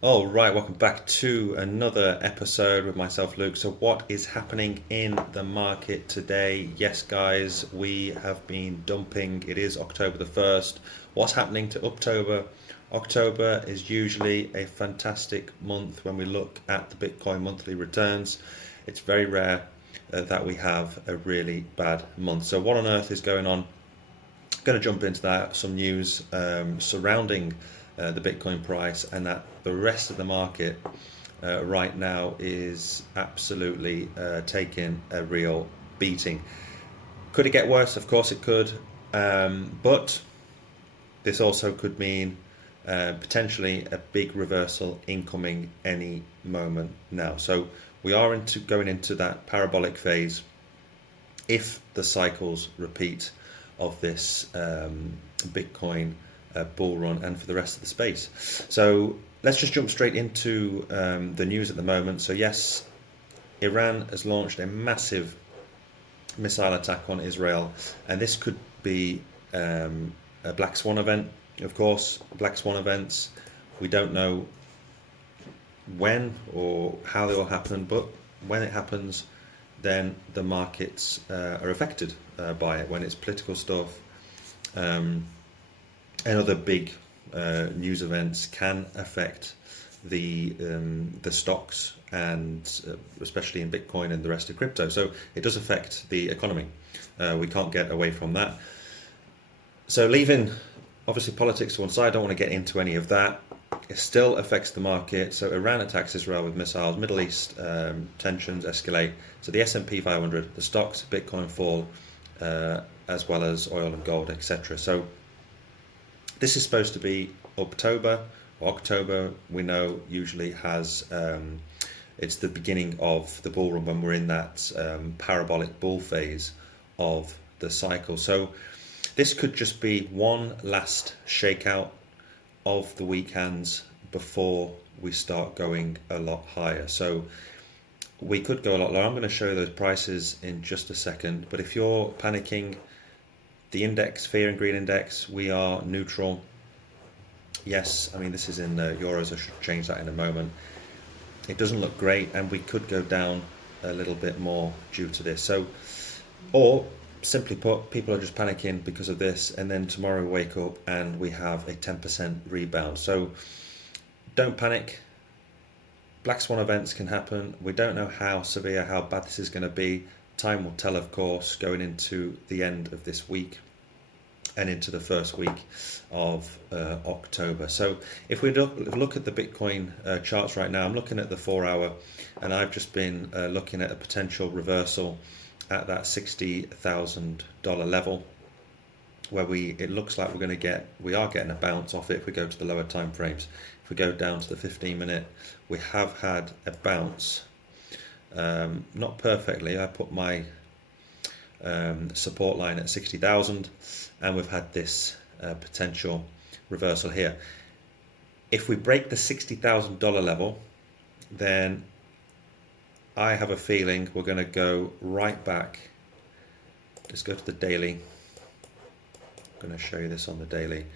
All right, welcome back to another episode with myself, Luke. So, what is happening in the market today? Yes, guys, we have been dumping. It is October the 1st. What's happening to October? October is usually a fantastic month when we look at the Bitcoin monthly returns. It's very rare that we have a really bad month. So, what on earth is going on? Going to jump into that, some news surrounding the Bitcoin price, and that the rest of the market right now is absolutely taking a real beating. Could it get worse? Of course it could, but this also could mean potentially a big reversal incoming any moment now. So we are going into that parabolic phase if the cycles repeat of this Bitcoin bull run and for the rest of the space. So let's just jump straight into the news at the moment. So yes, Iran has launched a massive missile attack on Israel, and this could be a black swan event. Of course, black swan events, we don't know when or how they will happen, but when it happens, then the markets are affected by it. When it's political stuff and other big news events can affect the stocks, and especially in Bitcoin and the rest of crypto. So it does affect the economy. We can't get away from that. So leaving obviously politics to one side, I don't want to get into any of that. It still affects the market. So Iran attacks Israel with missiles, Middle East tensions escalate. So the S&P 500, the stocks, Bitcoin fall, as well as oil and gold, etc. So this is supposed to be October. October, we know, usually has it's the beginning of the bull run when we're in that parabolic bull phase of the cycle. So this could just be one last shakeout of the weak hands before we start going a lot higher. So we could go a lot lower. I'm going to show you those prices in just a second. But if you're panicking, the index, fear and greed index, we are neutral. Yes, I mean, this is in euros. I should change that in a moment. It doesn't look great, and we could go down a little bit more due to this. So, or simply put, people are just panicking because of this, and then tomorrow we wake up and we have a 10% rebound. So don't panic. Black swan events can happen. We don't know how severe, how bad this is going to be. Time will tell, of course, going into the end of this week and into the first week of October. So if we look at the Bitcoin charts right now, I'm looking at the 4 hour, and I've just been looking at a potential reversal at that $60,000 level, where it looks like we are getting a bounce off it if we go to the lower time frames. If we go down to the 15-minute, we have had a bounce, not perfectly. I put my support line at 60,000, and we've had this potential reversal here. If we break the $60,000 level, then I have a feeling we're going to go right back. Let's go to the daily. I'm going to show you this on the daily.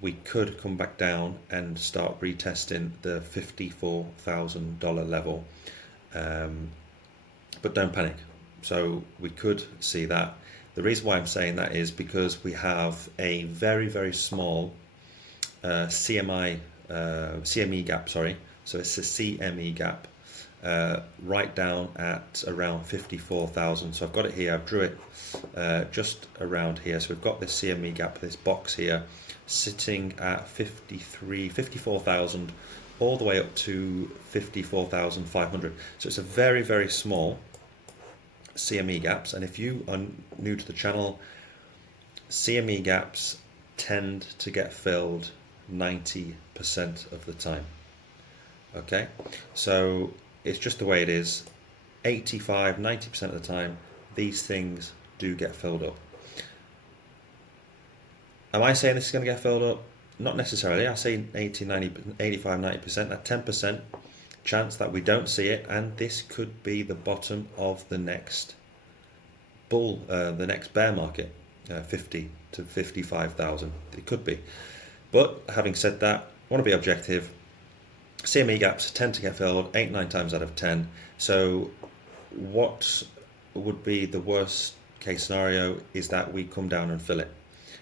We could come back down and start retesting the $54,000 level, but don't panic. So we could see that. The reason why I'm saying that is because we have a very, very small CME gap, sorry. So it's a CME gap right down at around 54,000. So I've got it here, I've drew it just around here. So we've got this CME gap, this box here, sitting at 54,000 all the way up to 54,500. So it's a very, very small CME gaps, and if you are new to the channel, CME gaps tend to get filled 90% of the time. Okay, so it's just the way it is. 85-90% of the time, these things do get filled up. Am I saying this is going to get filled up? Not necessarily. I say 80, 90, 85, 90%, that 10% chance that we don't see it, and this could be the bottom of the next the next bear market, 50 to 55,000. It could be. But having said that, I want to be objective. CME gaps tend to get filled 8-9 times out of 10. So what would be the worst case scenario is that we come down and fill it,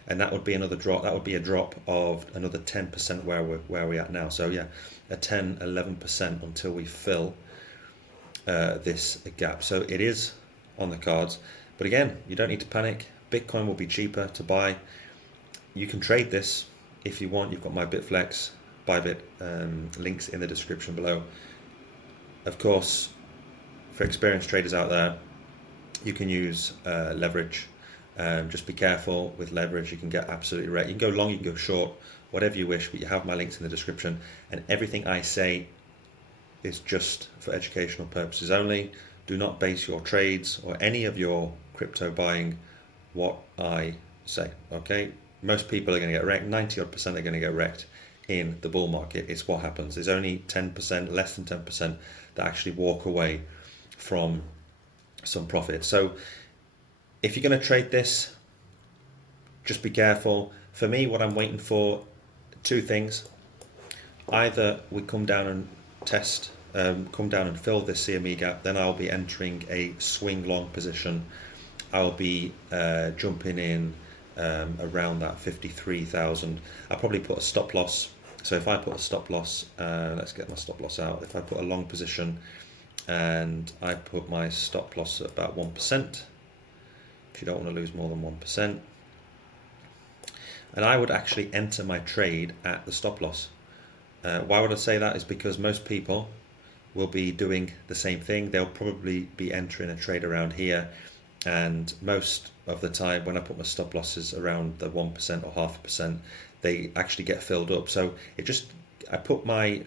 and that would be another drop. That would be a drop of another 10% where we're at now. So yeah, a 10-11% until we fill this gap. So it is on the cards, but again, you don't need to panic. Bitcoin will be cheaper to buy. You can trade this if you want. You've got my Bitflex, Bybit links in the description below. Of course, for experienced traders out there, you can use leverage. Just be careful with leverage. You can get absolutely wrecked. You can go long, you can go short, whatever you wish, but you have my links in the description. And everything I say is just for educational purposes only. Do not base your trades or any of your crypto buying what I say, okay? Most people are going to get wrecked. 90 odd percent are going to get wrecked in the bull market. It's what happens. There's only 10%, less than 10% that actually walk away from some profit. So if you're going to trade this, just be careful. For me, what I'm waiting for, two things. Either we come down and test, come down and fill this CME gap, then I'll be entering a swing long position. I'll be jumping in around that 53,000. I'll probably put a stop loss. So if I put a stop loss, let's get my stop loss out. If I put a long position and I put my stop loss at about 1%, if you don't want to lose more than 1%, and I would actually enter my trade at the stop loss. Why would I say that? Is because most people will be doing the same thing. They'll probably be entering a trade around here, and most of the time when I put my stop losses around the 1% or 0.5%, they actually get filled up. So I put my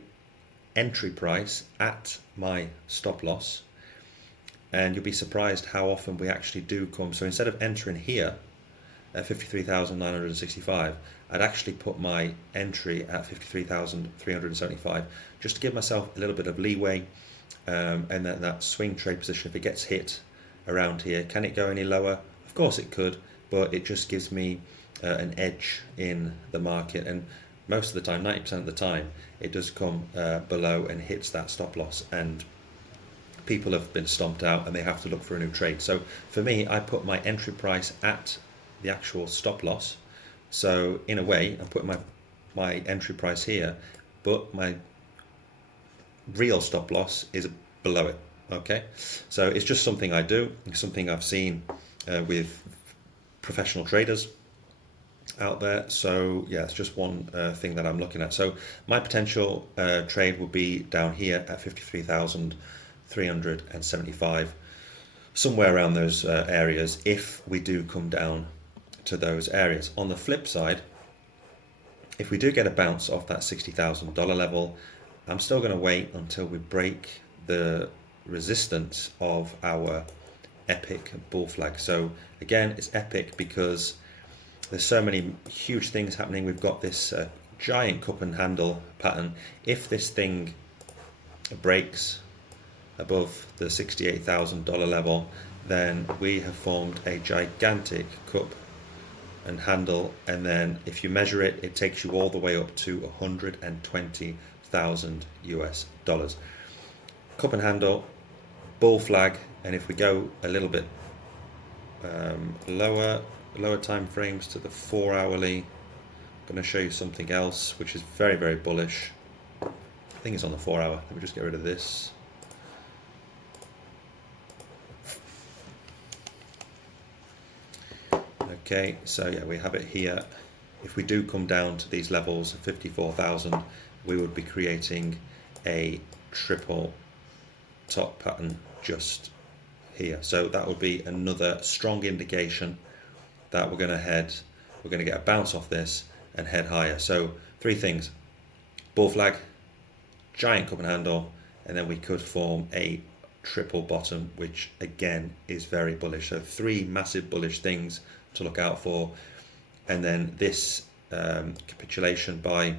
entry price at my stop loss, and you'll be surprised how often we actually do come. So instead of entering here at 53,965, I'd actually put my entry at 53,375 just to give myself a little bit of leeway, and then that swing trade position, if it gets hit around here, can it go any lower? Of course it could, but it just gives me an edge in the market, and most of the time, 90% of the time, it does come below and hits that stop loss, and people have been stomped out and they have to look for a new trade. So for me, I put my entry price at the actual stop loss. So in a way, I'm putting my entry price here, but my real stop loss is below it. Okay, so it's just something I do. It's something I've seen with professional traders out there. So yeah, it's just one thing that I'm looking at. So my potential trade will be down here at 53,375, somewhere around those areas, if we do come down to those areas. On the flip side, if we do get a bounce off that $60,000 level, I'm still going to wait until we break the resistance of our epic bull flag. So again, it's epic because there's so many huge things happening. We've got this giant cup and handle pattern. If this thing breaks above the $68,000 level, then we have formed a gigantic cup and handle, and then if you measure it, it takes you all the way up to 120,000 US dollars. Cup and handle, bull flag, and if we go a little bit lower time frames to the 4 hourly, I'm going to show you something else which is very, very bullish. I think it's on the 4 hour. Let me just get rid of this. Okay, so yeah, we have it here. If we do come down to these levels of 54,000, we would be creating a triple top pattern just here. So that would be another strong indication that we're going to get a bounce off this and head higher. So three things: bull flag, giant cup and handle, and then we could form a triple bottom, which again is very bullish. So three massive bullish things to look out for, and then this capitulation by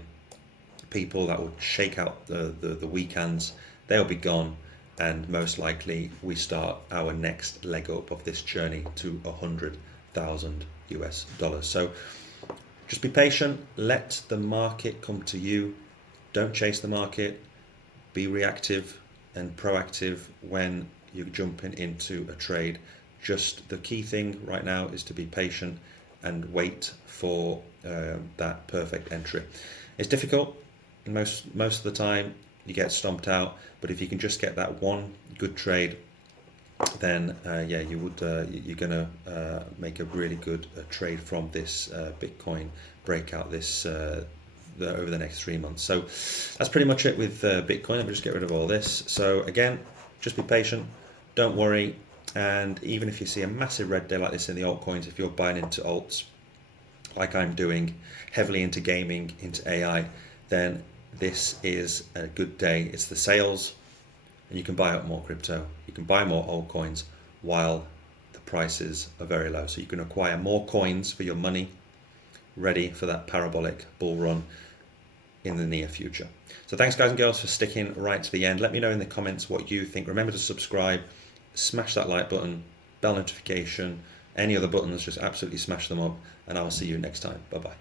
people that will shake out the weekends, they'll be gone, and most likely we start our next leg up of this journey to 100,000 US dollars. So just be patient, let the market come to you, don't chase the market, be reactive and proactive when you're jumping into a trade. Just the key thing right now is to be patient and wait for that perfect entry. It's difficult. Most of the time you get stomped out, but if you can just get that one good trade, then yeah, you're gonna make a really good trade from this Bitcoin breakout this over the next 3 months. So that's pretty much it with Bitcoin. Let me just get rid of all this. So again, just be patient, don't worry, and even if you see a massive red day like this in the altcoins, if you're buying into alts like I'm doing, heavily into gaming, into AI, then this is a good day. It's the sales, and you can buy up more crypto, you can buy more altcoins while the prices are very low. So you can acquire more coins for your money, ready for that parabolic bull run in the near future. So thanks guys and girls for sticking right to the end. Let me know in the comments what you think. Remember to subscribe, smash that like button, bell notification, any other buttons, just absolutely smash them up, and I will see you next time. Bye bye.